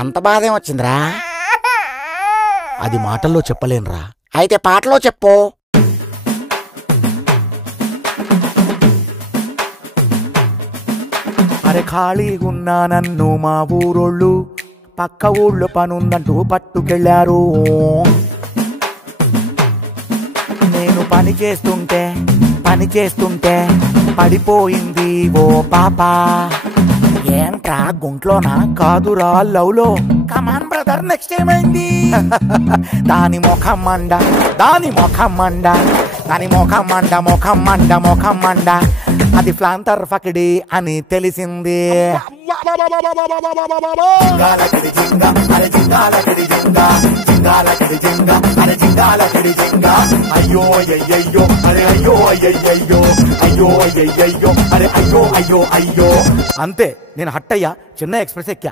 అంత బాధ ఏమొచ్చిందిరా? అది మాటల్లో చెప్పలేనురా. అయితే పాటలో చెప్పు. అరే ఖాళీగున్నా నన్ను మా ఊరోళ్ళు పక్క ఊళ్ళో పనుందంటూ పట్టుకెళ్ళారు. నేను పని చేస్తుంటే పడిపోయింది ఓ పాప. ఏంట్రా గుంట్లోనా? కాదురా లవ్లో. కమాన్ బ్రదర్, నెక్స్ట్ ఏమైంది? దాని ముఖం మండ అది ఫ్లాంటర్ ఫకిడి అని తెలిసింది. అయ్యో అయ్యయ్యో అరే అయ్యో అయ్యయ్యో అయ్యో అయ్యయ్యో అరే అయ్యో అయ్యో అయ్యో. అంతే, నేను హట్టయ్యా. చిన్న ఎక్స్ప్రెస్ ఎక్కా.